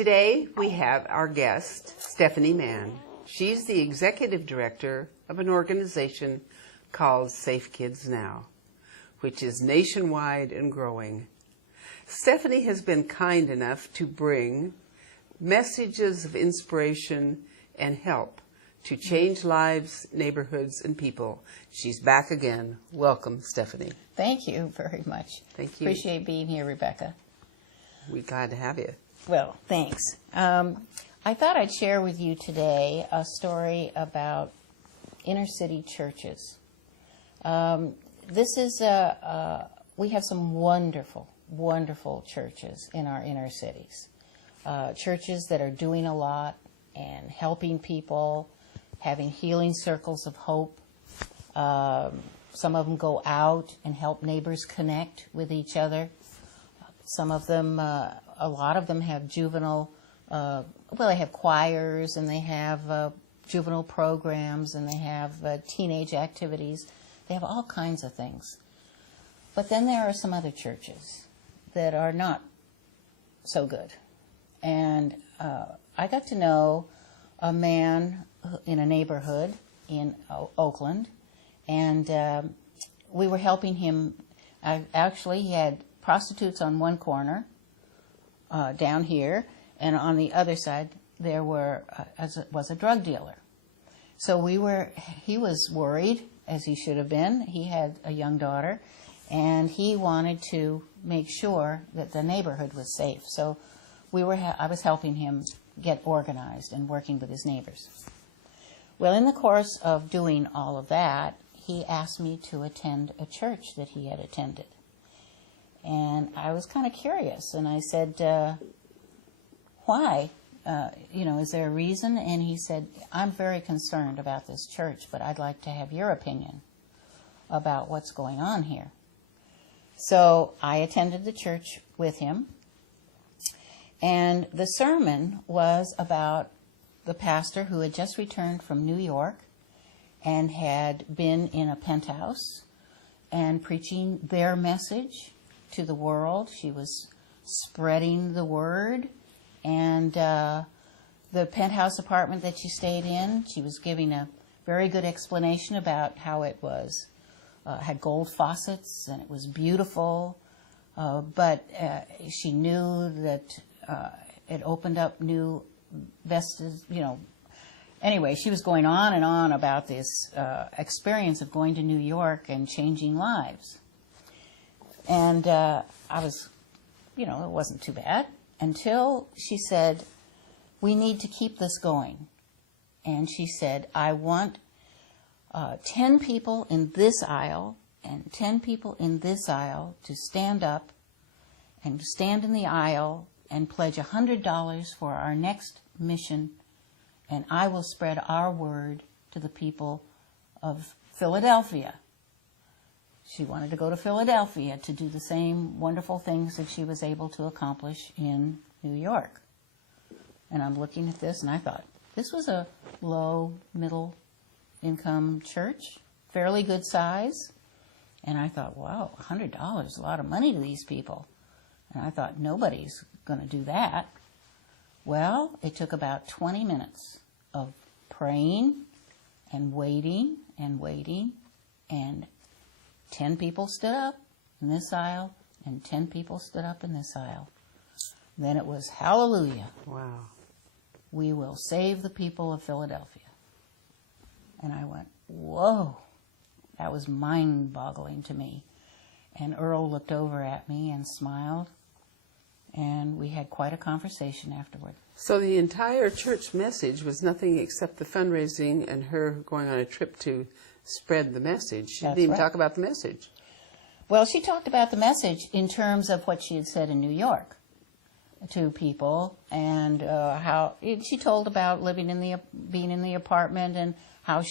Today we have our guest, Stephanie Mann. She's the executive director of an organization called Safe Kids Now, which is nationwide and growing. Stephanie has been kind enough to bring messages of inspiration and help to change lives, neighborhoods, and people. She's back again. Welcome, Stephanie. Thank you very much. Thank you. Appreciate being here, Rebecca. We're glad to have you. Well, thanks. I thought I'd share with you today a story about inner city churches. We have some wonderful, wonderful churches in our inner cities. Churches that are doing a lot and helping people, having healing circles of hope. Some of them go out and help neighbors connect with each other. Some of them, a lot of them have juvenile, they have choirs and they have juvenile programs and they have teenage activities. They have all kinds of things. But then there are some other churches that are not so good. And I got to know a man in a neighborhood in Oakland, and we were helping him. Actually, he had prostitutes on one corner down here, and on the other side there was a drug dealer. So he was worried, as he should have been. He had a young daughter, and he wanted to make sure that the neighborhood was safe. So I was helping him get organized and working with his neighbors. Well, in the course of doing all of that, he asked me to attend a church that he had attended. And I was kind of curious, and I said, why? Is there a reason? And he said, I'm very concerned about this church, but I'd like to have your opinion about what's going on here. So I attended the church with him, and the sermon was about the pastor who had just returned from New York and had been in a penthouse and preaching their message to the world. She was spreading the word, and the penthouse apartment that she stayed in, she was giving a very good explanation about how it was had gold faucets and it was beautiful, but she knew that it opened up new vistas, Anyway, she was going on and on about this experience of going to New York and changing lives. And I was, it wasn't too bad until she said, we need to keep this going. And she said, I want 10 people in this aisle and 10 people in this aisle to stand up and stand in the aisle and pledge $100 for our next mission, and I will spread our word to the people of Philadelphia. She wanted to go to Philadelphia to do the same wonderful things that she was able to accomplish in New York. And I'm looking at this, and I thought, this was a low, middle income church, fairly good size. And I thought, wow, $100 is a lot of money to these people. And I thought, nobody's going to do that. Well, it took about 20 minutes of praying and waiting, and 10 people stood up in this aisle, and 10 people stood up in this aisle. Then it was, hallelujah. Wow. We will save the people of Philadelphia. And I went, whoa, that was mind-boggling to me. And Earl looked over at me and smiled, and we had quite a conversation afterward. So the entire church message was nothing except the fundraising and her going on a trip to spread the message. She didn't even talk about the message. Well, she talked about the message in terms of what she had said in New York to people, and how she told about being in the apartment, and how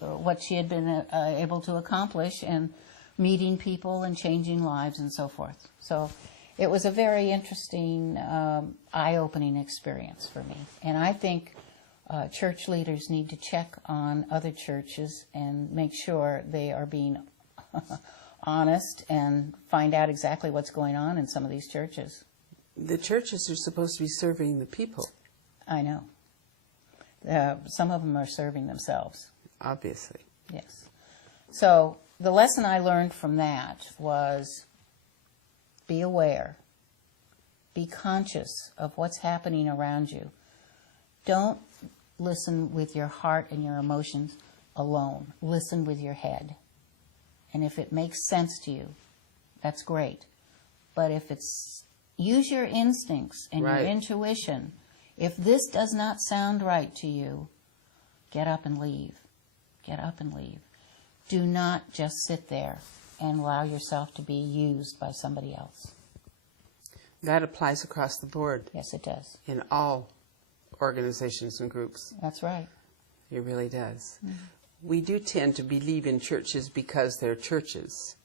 what she had been able to accomplish, and meeting people and changing lives and so forth. So it was a very interesting, eye-opening experience for me. And I think church leaders need to check on other churches and make sure they are being honest and find out exactly what's going on in some of these churches. The churches are supposed to be serving the people, I know. Some of them are serving themselves. obviously. Yes. So the lesson I learned from that was be aware. Be conscious of what's happening around you. Don't listen with your heart and your emotions alone. Listen with your head. And if it makes sense to you, that's great. But if it's, use your instincts and Right. your intuition. If this does not sound right to you, get up and leave. Get up and leave. Do not just sit there and allow yourself to be used by somebody else. That applies across the board Yes, it does. in all organizations and groups. That's right. It really does. We do tend to believe in churches because they're churches.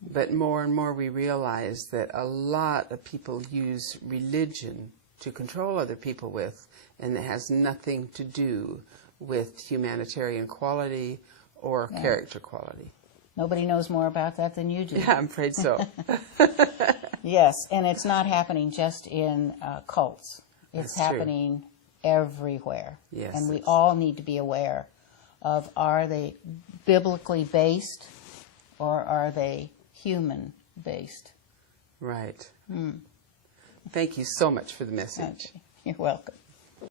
But more and more we realize that a lot of people use religion to control other people with, and it has nothing to do with humanitarian quality or character quality. Nobody knows more about that than you do. Yeah, I'm afraid so. Yes, and it's not happening just in cults. It's That's true. happening everywhere. Yes, And we it's- all need to be aware of, are they biblically based or are they human based? Right. Thank you so much for the message. Okay. You're welcome.